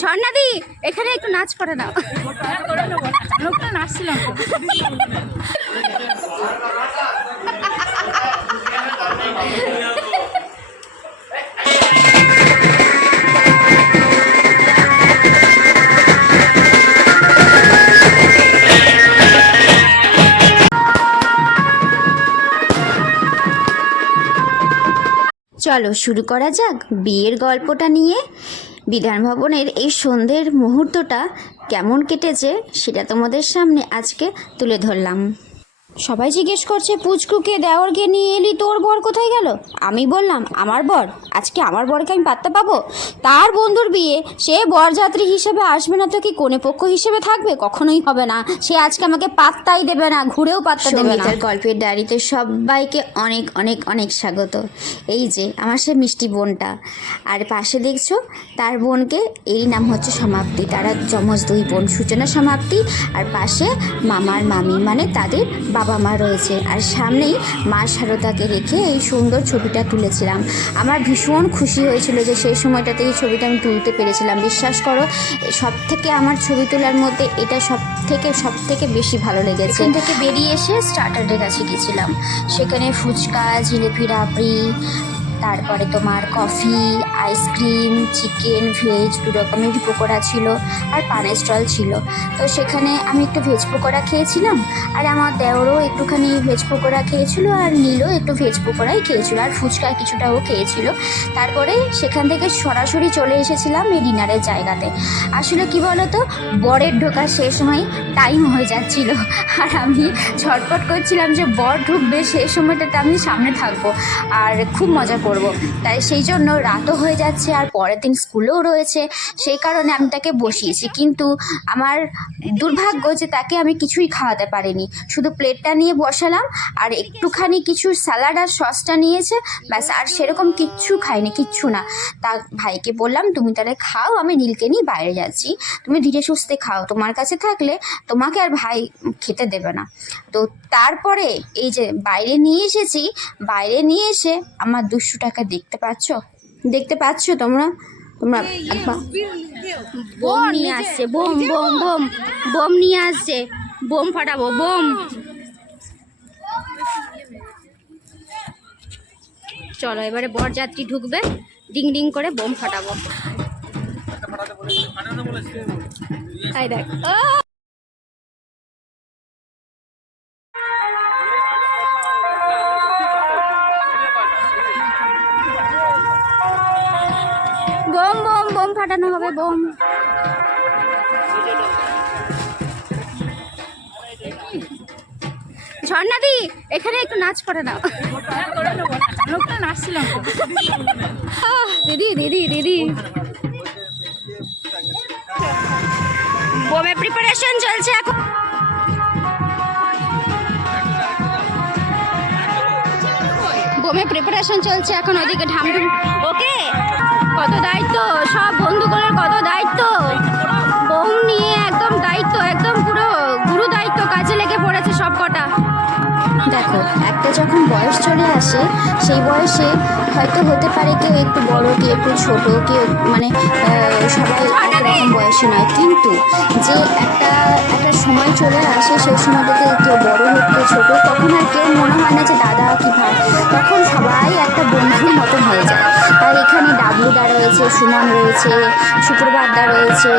ঝর্ণাদি এখানে একটু নাচ করে নাও। লোকটা নাচছিলাম। চলো শুরু করা যাক বিয়ের গল্পটা নিয়ে। বিধান ভবনের এই সন্ধ্যের মুহূর্তটা কেমন কেটেছে সেটা তোমাদের সামনে আজকে তুলে ধরলাম। সবাই জিজ্ঞেস করছে পুচকুকে দেওরকে নিয়ে এলি, তোর বর কোথায় গেল? আমি বললাম আমার বর, আজকে আমার বরকে আমি পাত্তা পাবো? তার বন্ধুর বিয়ে, সে বরযাত্রী হিসেবে আসবে না তো কি কনে পক্ষ হিসেবে থাকবে? কখনোই হবে না। সে আজকে আমাকে পাত্তাই দেবে না, ঘুরেও পাত্তা দেবে না। গল্পের ডায়েরিতে সবাইকে অনেক অনেক অনেক স্বাগত। এই যে আমার সে মিষ্টি বোনটা, আর পাশে দেখছো তার বোনকে, এই নাম হচ্ছে সমাপ্তি। তারা যমজ দুই বোন, সূচনা সমাপ্তি। আর পাশে মামার মামি মানে তাদের বাবা মা রয়েছে। আর সামনেই মা শারদাকে রেখে এই সুন্দর ছবিটা তুলেছিলাম। আমার ভীষণ খুশি হয়েছিল যে সেই সময়টাতে এই ছবিটা আমি তুলতে পেরেছিলাম। বিশ্বাস করো, সব থেকে আমার ছবি তোলার মধ্যে এটা সব থেকে বেশি ভালো লেগেছে। এখান থেকে বেরিয়ে এসে স্টার্টারের কাছে গেছিলাম। সেখানে ফুচকা, জিলিপি রাবড়ি, তারপরে তোমার কফি, আইসক্রিম, চিকেন, ভেজ 2 রকমেরই পকোড়া ছিল, আর পানের স্টল ছিল। তো সেখানে আমি একটু ভেজ পকোড়া খেয়েছিলাম, আর আমার দেওরও একটুখানি ভেজ পকোড়া খেয়েছিল, আর নীলও একটু ভেজ পকোড়াই খেয়েছিল, আর ফুচকা কিছুটাও খেয়েছিল। তারপরে সেখান থেকে সরাসরি চলে এসেছিলাম এই ডিনারের জায়গাতে। আসলে কি বলতো, বরের ঢোকা সেই সময় টাইম হয়ে যাচ্ছিল, আর আমি ছটপট করছিলাম যে বর ঢুকবে সেই সময়টাতে আমি সামনে থাকবো আর খুব মজা করব। তাই সেই জন্য রাতও হয়ে যাচ্ছে, আর পরের দিন স্কুলেও রয়েছে। সেই কারণে আমি তাকে বসিয়েছি, কিন্তু আমার দুর্ভাগ্য যে তাকে আমি কিছুই খাওয়াতে পারিনি। শুধু প্লেটটা নিয়ে বসালাম, আর একটুখানি কিছু স্যালাড আর সসটা নিয়েছে, ব্যাস। আর সেরকম কিচ্ছু খাইনি, কিচ্ছু না। তা ভাইকে বললাম তুমি তাহলে খাও, আমি নীলকে নিয়ে বাইরে যাচ্ছি, তুমি ধীরে সুস্থে খাও, তোমার কাছে থাকলে তোমাকে আর ভাই খেতে দেবে না। তো তারপরে এই যে বাইরে নিয়ে এসেছি, বাইরে নিয়ে এসে আমার 200 টাকা দেখতে পাচ্ছ তোমরা একবার বোম নিয়ে আসছে, বোম বোম বোম বোম নিয়ে আসছে, বোম ফাটাবো, বোম। চলো এবারে বরযাত্রী ঢুকবে, ডিং ডিং করে বোম ফাটাবো। তাই দেখ, বোম বোম বোম ফাটানো হবে, বোম। ঝর্ণাদি এখানে একটু নাচ করে নাও। লোকটা নাচছিলাম। দিদি দিদি দিদি, বোমে প্রিপারেশন চলছে এখন। ওইদিকে ঢামঢুম। ওকে, কত দায়িত্ব, সব বন্ধুগুলোর কত দায়িত্ব, বোম নিয়ে একদম দায়িত্ব, একদম পুরো গুরু দায়িত্ব, কাজে লেগে পড়েছে সব কটা। দেখো, একটা যখন বয়স চলে আসে, সেই বয়সে হয়তো হতে পারে কেউ একটু বড়, কেউ একটু ছোট, কেউ মানে সবাই একরকম বয়সে নয়, কিন্তু যে একটা সময় চলে আসে, সেই সময়টাতে কেউ বড় হোক কেউ ছোট, তখন আর কেউ মনে হয় না যে দাদা কি ভাই, তখন সবাই একটা বন্ধুর মতন হয়ে যায়। তাই এখানে ডাবলুদা রয়েছে, সুমন রয়েছে, শুক্রবারদা রয়েছে,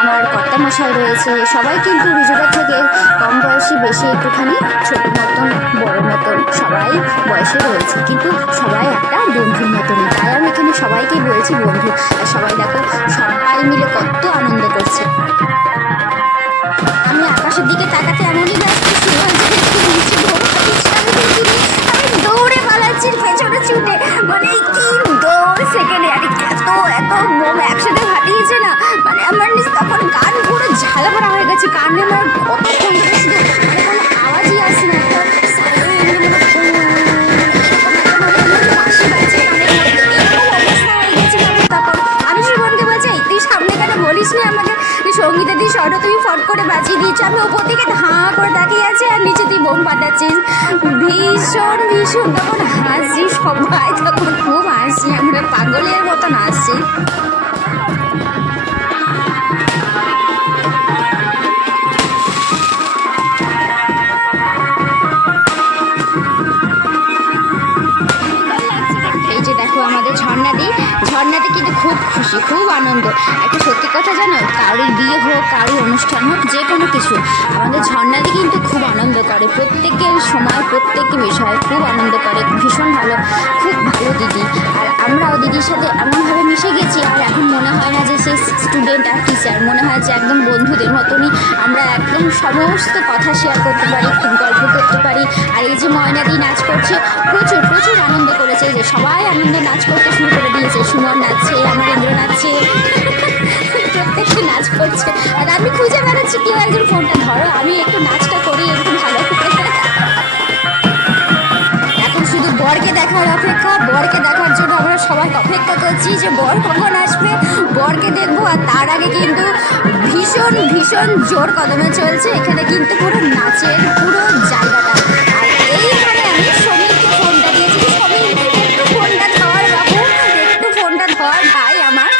আমার কর্তামশাই রয়েছে, সবাই কিন্তু রিজুদার থেকে কম বয়সী, বেশি একটুখানি ছোট মতন বড় মতন সবাই বয়সে রয়েছে, কিন্তু সবাই একটা বন্ধুর মতনই। তাই আমি এখানে সবাইকেই বলছি বন্ধু। আর সবাই দেখো, সবাই মিলে কত আনন্দ করছে। আমি আকাশের দিকে তাকাতে এমনই ব্যস্ত ছিল যে আমি দৌড়ে পালাচ্ছি পেছনে ছুটে, মানে কি দৌড় সেকেন্ডে, আর এত বোম একসাথে ফাটিয়েছে না, মানে আমার তখন কান পুরো ঝালাপাড়া হয়ে গেছে। কানে আমার কতক্ষণ ধরে শুধু মানে কোনো আওয়াজই আসে না, একটা আমি সুমনকে বলছি, তুই সামনে কেন বলিস না আমাকে, সঙ্গীতা দি শর্ট তুমি ফট করে বাঁচিয়ে দিচ্ছ, আমি ওপর দিকে ধাঁ করে তাকিয়ে আছি, আর নিচে তুই বোম ফাটাচ্ছিস। ভীষণ ভীষণ তখন হাসছি, সবাই তখন খুব হাসছি, আমরা পাগলের মতন হাসছি। এই যে দেখো আমাদের ঝর্ণাতে কিন্তু খুব খুশি, খুব আনন্দ। একটা সত্যি কথা জানো, কারোর বিয়ে হোক, কারোর অনুষ্ঠান হোক, যে কোনো কিছু, আমাদের ঝর্ণাতে কিন্তু খুব আনন্দ করে। প্রত্যেকের সময় প্রত্যেকের বিষয়ে খুব আনন্দ করে, ভীষণ ভালো, খুব ভালো দিদি। আর আমরাও দিদির সাথে এমনভাবে মিশে গেছি, আর এখন মনে হয় না যে সে স্টুডেন্ট আর টিচার, মনে হয় যে একদম বন্ধুদের মতনই আমরা একদম সমস্ত কথা শেয়ার করতে পারি, খুব গল্প করতে পারি। আর এই যে ময়নাদি নাচ করছে, প্রচুর প্রচুর আনন্দ করেছে, যে সবাই আনন্দ নাচ করতে শুরু করে দিয়েছে। সুমন নাচছে, আমার ইন্দ্র নাচছে, প্রত্যেকটা নাচ করছে। আর আমি খুঁজে বেড়াচ্ছি কেউ একজন ফোনটা ধরো, আমি একটু নাচটা করি একটু ভালো করে। এখন শুধু বরকে দেখার অপেক্ষা, বরকে দেখার জন্য আমরা সবাই অপেক্ষা করছি যে বর কখন আসবে, বরকে দেখবো। আর তার আগে কিন্তু ভীষণ ভীষণ জোর কদমে চলছে এখানে কিন্তু পুরো নাচের পুরো জায়গাটা। আর এইখানে আমি সমীরকে ফোনটা দিয়েছি, সমীর একটু ফোনটা ধর বাবু, একটু ফোনটা ধর ভাই, আমার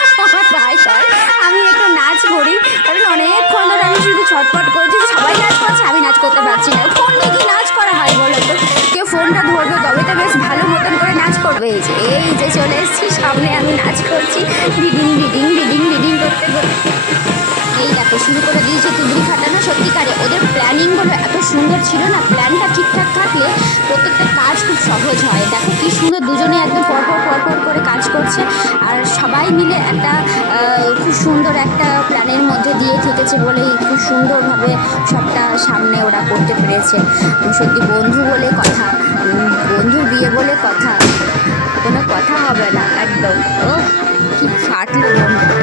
ভাই কর, আমি একটু নাচ করি। কারণ অনেকক্ষণ ধরে আমি শুধু ছটফট করছি, সবাই নাচ করছে, আমি নাচ করতে পারছি না। ফোন নিয়ে কি নাচ করা হয় বলো তো? কেউ ফোনটা ধরবে তবে তো বেশ ভালো মতন করে নাচ করবে। এই যে চলে এসেছি সামনে, আমি নাচ করছি বিডিং বিডিং বিডিং বিডিং করতে করতে। এই দেখো শুরু করে দিয়েছে তুবড়ি খাটানো। সত্যিকারে ওদের প্ল্যানিংগুলো এত সুন্দর ছিল না, প্ল্যানটা ঠিকঠাক থাকলে প্রত্যেকটা কাজ খুব সহজ হয়। দেখো কি সুন্দর দুজনে একদম পরপর করে কাজ করছে, আর সবাই মিলে একটা খুব সুন্দর একটা প্ল্যানের মধ্যে দিয়ে থেকেছে বলেই খুব সুন্দরভাবে সবটা সামনে ওরা করতে পেরেছে। সত্যি বন্ধু বলে কথা, বন্ধুর বিয়ে বলে কথা, কোনো কথা হবে না একদম। ও কি ফাটলো বন্ধু।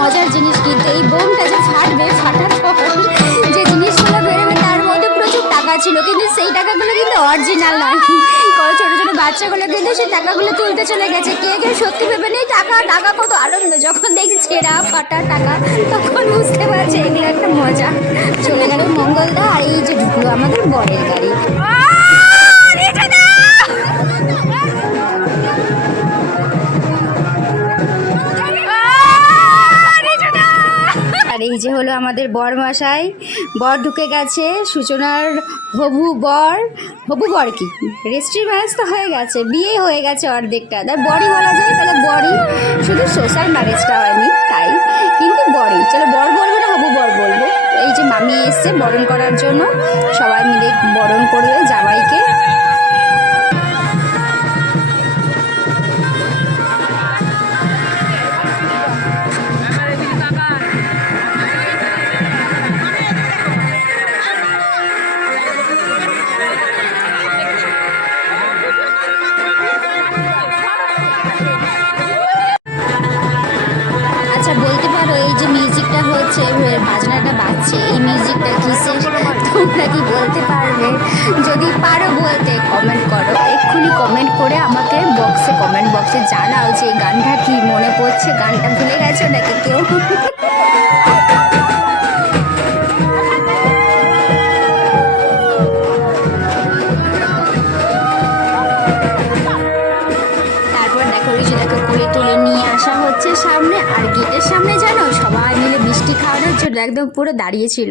মজার জিনিস কিন্তু এই বোমটা যে ফাটবে, ফাটার পর যে জিনিসগুলো বেরোবে তার মধ্যে প্রচুর টাকা ছিল, কিন্তু সেই টাকাগুলো কিন্তু অরিজিনাল নয়। ছোটো ছোটো বাচ্চাগুলো কিন্তু সেই টাকাগুলো তুলতে চলে গেছে, কেউ সত্যি ভেবে নেই টাকা টাকা। কত আনন্দ যখন দেখছি ছেঁড়া ফাটা টাকা, তখন বুঝতে পারছে এগুলো একটা মজা। চলে গেল মঙ্গলদা, আর এই যে ঢুকলো আমাদের বরের গাড়ি। আর এই যে হলো আমাদের বর মশাই, বর ঢুকে গেছে, সূচনার হবু বর কি রেজিস্ট্রি ম্যারেজ তো হয়ে গেছে, বিয়ে হয়ে গেছে অর্ধেকটা, তার বরই বলা যায়, তাহলে বরই, শুধু সোশ্যাল ম্যারেজটা হয়নি তাই, কিন্তু বরই, চলো বর বলবো না হবু বর বলবো। এই যে মামি এসছে বরণ করার জন্য, সবাই মিলে বরণ করবে জামাইকে। বলতে পারো এই যে মিউজিকটা হচ্ছে, বাজনাটা বাজছে, এই মিউজিকটা কিসের, তোমরা কি বলতে পারবে? যদি পারো বলতে কমেন্ট করো, এক্ষুনি কমেন্ট করে আমাকে কমেন্ট বক্সে জানাও যে গানটা কি মনে পড়ছে, গানটা ভুলে গেছো নাকি কেউ? সামনে, আর গেটের সামনে জানো সবাই মিলে মিষ্টি খাওয়ানোর জন্য একদম পুরো দাঁড়িয়েছিল।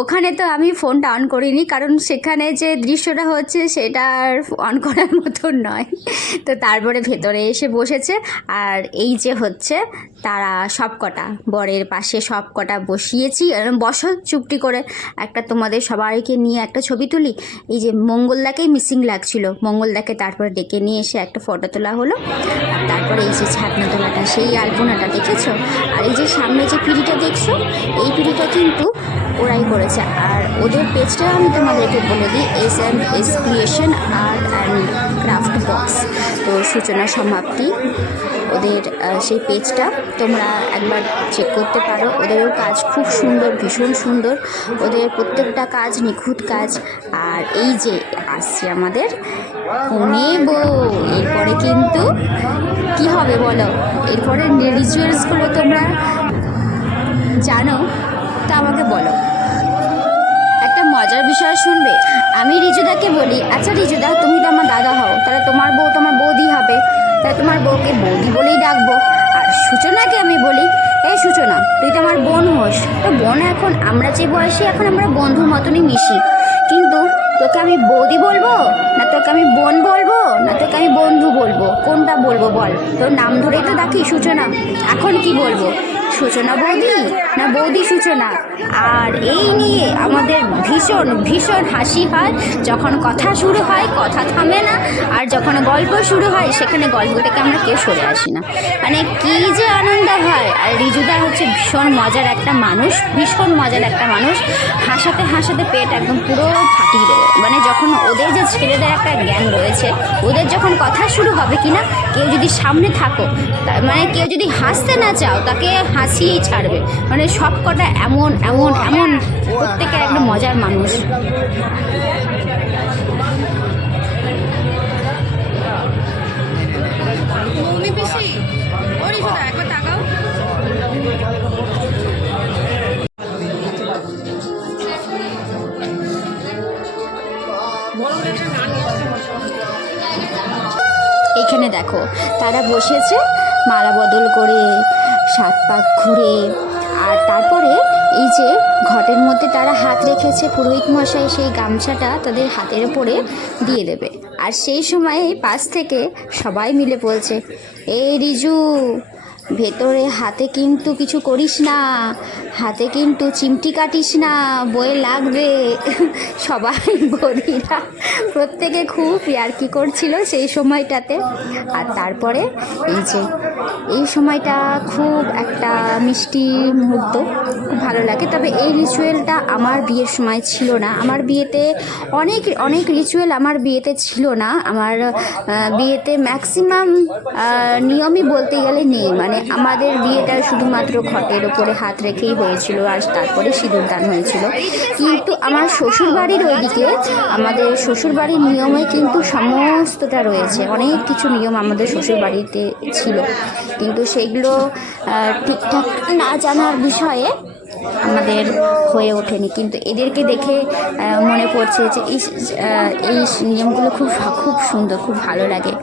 ওখানে তো আমি ফোনটা অন করিনি, কারণ সেখানে যে দৃশ্যটা হচ্ছে সেটা আর অন করার মতন নয়। তো তারপরে ভেতরে এসে বসেছে, আর এই যে হচ্ছে তারা সব কটা বরের পাশে সব কটা বসিয়েছি, বসো চুপটি করে, একটা তোমাদের সবাইকে নিয়ে একটা ছবি তুলি। এই যে মঙ্গলদাকেই মিসিং লাগছিল, মঙ্গলদাকে তারপরে ডেকে নিয়ে এসে একটা ফটো তোলা হলো। আর তারপরে এই যে ছাতনা তোলাটা, সেই আলপনাটা দেখেছো, আর এই যে সামনে যে পিঁড়িটা দেখছো, এই পিঁড়িটা কিন্তু ওরাই করেছে। আর ওদের পেজটা আমি তোমাদেরকে বলে দিই, SMS creation art and craft box. তো সূচনা সমাপ্তি ওদের সেই পেজটা তোমরা একবার চেক করতে পারো। ওদেরও কাজ খুব সুন্দর, ভীষণ সুন্দর, ওদের প্রত্যেকটা কাজ নিখুঁত কাজ। আর এই যে আসছে আমাদের কনে বউ, এরপরে কিন্তু কি হবে বলো, এরপরে রিচুয়ালসগুলো তোমরা জানো তা আমাকে বলো। একটা মজার বিষয় শুনবে। আমি রিজুদাকে বলি, আচ্ছা রিজুদা তুমি তো আমার দাদা হও, তাহলে তোমার বউ তোমার বৌদি হবে, তাহলে তোমার বউকে বৌদি বলেই ডাকবো। আর সূচনাকে আমি বলি, এই সূচনা তুই তো আমার বোন হোস, তো বোন এখন আমরা যে বয়সে এখন আমরা বন্ধুর মতনই মিশি, কিন্তু তোকে আমি বৌদি বলবো না তোকে আমি বোন বলবো না তোকে আমি বন্ধু বলবো, কোনটা বলবো বল? তোর নাম ধরেই তো ডাকি সূচনা, এখন কি বলবো? সূচনা বৌদি না বৌদি সূচনা? আর এই নিয়ে আমাদের ভীষণ ভীষণ হাসি হয়। যখন কথা শুরু হয় কথা থামে না, আর যখন গল্প শুরু হয় সেখানে গল্প থেকে আমরা কেউ সরে আসি না। মানে কী যে আনন্দ হয়। আর রিজুদা হচ্ছে ভীষণ মজার একটা মানুষ, ভীষণ মজার একটা মানুষ। হাসাতে হাসাতে পেট একদম পুরো ফাটিয়ে দেবে। মানে যখন ওদের যে ছেলেদের একটা জ্ঞান রয়েছে, ওদের যখন কথা শুরু হবে কিনা, কেউ যদি সামনে থাকো মানে কেউ যদি হাসতে না চাও তাকে হাসিয়েই ছাড়বে। মানে সব কটা এমন এমন এমন প্রত্যেকের একটা মজার মানুষ। এখানে দেখো তারা বসেছে মালা বদল করে, সাত পাক ঘুরে, আর তারপরে এই যে ঘটের মধ্যে তারা হাত রেখেছে, পুরোহিত মশাই সেই গামছাটা তাদের হাতের উপরে দিয়ে দেবে। আর সেই সময়ে পাশ থেকে সবাই মিলে বলছে, এই রিজু ভেতরে হাতে কিন্তু কিছু করিস না, হাতে কিন্তু চিমটি কাটিস না, বয়ে লাগবে। সবাই বৌদিরা প্রত্যেকে খুব ইয়ার্কি করছিল সেই সময়টাতে। আর তারপরে এই যে এই সময়টা খুব একটা মিষ্টি মুহূর্ত, খুব ভালো লাগে। তবে এই রিচুয়ালটা আমার বিয়ের সময় ছিল না। আমার বিয়েতে অনেক অনেক রিচুয়াল আমার বিয়েতে ছিল না। আমার বিয়েতে ম্যাক্সিমাম নিয়মই বলতে গেলে নেই। মানে আমাদের বিয়েটা শুধুমাত্র ঘটের ওপরে হাত রেখেই হয়েছিল, আর তারপরে সিঁদুরদান হয়েছিল। কিন্তু আমার শ্বশুরবাড়ির ওইদিকে, আমাদের শ্বশুরবাড়ির নিয়মে কিন্তু সমস্তটা রয়েছে, অনেক কিছু নিয়ম আমাদের শ্বশুরবাড়িতে ছিল, কিন্তু সেগুলো ঠিকঠাক না জানার বিষয়ে আমাদের হয়ে ওঠেনি। কিন্তু এদেরকে দেখে মনে পড়ছে যে এই নিয়মগুলো খুব খুব সুন্দর, খুব ভালো লাগে।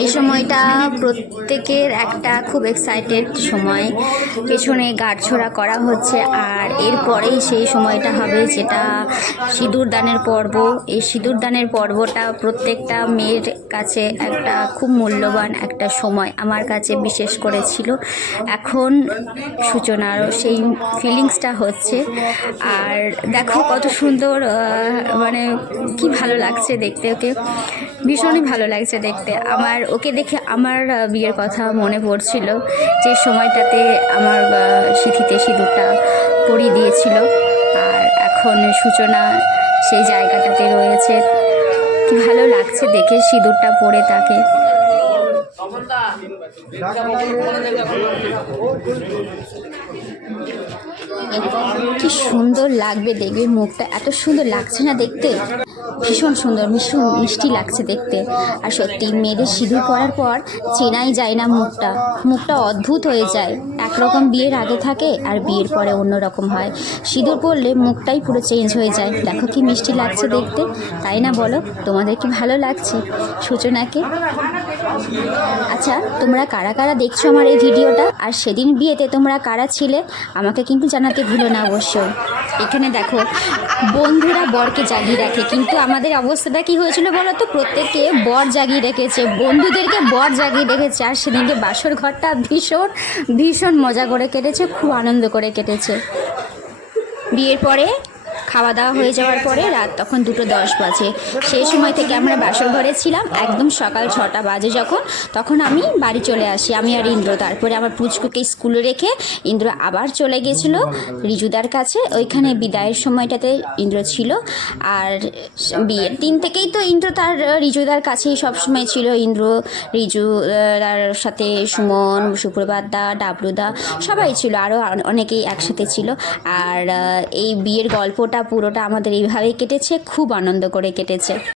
এই সময়টা প্রত্যেকের একটা খুব এক্সাইটেড সময়, পেছনে গাঁটছড়া করা হচ্ছে। আর এরপরেই সেই সময়টা হবে যেটা সিঁদুরদানের পর্ব। এই সিঁদুরদানের পর্বটা প্রত্যেকটা মেয়ের কাছে একটা খুব মূল্যবান একটা সময়, আমার কাছে বিশেষ করে ছিল। এখন সূচনারও সেই ফিলিংসটা হচ্ছে। আর দেখো কত সুন্দর, মানে কি ভালো লাগছে দেখতে, ওকে ভীষণই ভালো লাগছে দেখতে। আমার ওকে দেখে আমার বিয়ের কথা মনে পড়ছিল, যে সময়টাতে আমার সিঁথিতে সিঁদুরটা পরিয়ে দিয়েছিল। আর এখন সূচনা সেই জায়গাটাতে রয়েছে, কি ভালো লাগছে দেখে সিঁদুরটা পরে তাকে। কি সুন্দর লাগবে দেখবে, মুখটা এত সুন্দর লাগছে না দেখতে, ভীষণ সুন্দর, ভীষণ মিষ্টি লাগছে দেখতে। আর সত্যি মেয়েদের সিঁদুর পরার পর চেনাই যায় না মুখটা, মুখটা অদ্ভুত হয়ে যায়। একরকম বিয়ের আগে থাকে আর বিয়ের পরে অন্যরকম হয়। সিঁদুর পরলে মুখটাই পুরো চেঞ্জ হয়ে যায়। দেখো কি মিষ্টি লাগছে দেখতে, তাই না বলো? তোমাদের কি ভালো লাগছে সূচনাকে? আচ্ছা, তোমরা কারা কারা দেখছো আমার এই ভিডিওটা, আর সেদিন বিয়েতে তোমরা কারা ছিলে আমাকে কিন্তু জানাতে ভুলো না অবশ্যই। এখানে দেখো, বন্ধুরা বরকে জাগিয়ে রাখে, কিন্তু আমাদের অবস্থাটা কি হয়েছিল বলো তো? প্রত্যেককে বর জাগিয়ে রেখেছে, বন্ধুদেরকে বর জাগিয়ে রেখেছে। আর সেদিনকে বাসর ঘরটা ভীষণ ভীষণ মজা করে কেটেছে, খুব আনন্দ করে কেটেছে। বিয়ের পরে খাওয়া দাওয়া হয়ে যাওয়ার পরে রাত তখন 2:10 বাজে। সেই সময় থেকে আমরা বাসর ঘরে ছিলাম একদম সকাল 6টা বাজে যখন, তখন আমি বাড়ি চলে আসি, আমি আর ইন্দ্র। তারপরে আমার পুচকুকে স্কুলে রেখে ইন্দ্র আবার চলে গেছিলো রিজুদার কাছে। ওইখানে বিদায়ের সময়টাতে ইন্দ্র ছিল। আর বিয়ের দিন থেকেই তো ইন্দ্র তার রিজুদার কাছেই সবসময় ছিল। ইন্দ্র, রিজু তার সাথে সুমন, সুপ্রভাতদা, ডাবলুদা সবাই ছিল, আরও অনেকেই একসাথে ছিল। আর এই বিয়ের গল্পটা পুরোটা আমাদের এইভাবেই কেটেছে, খুব আনন্দ করে কেটেছে।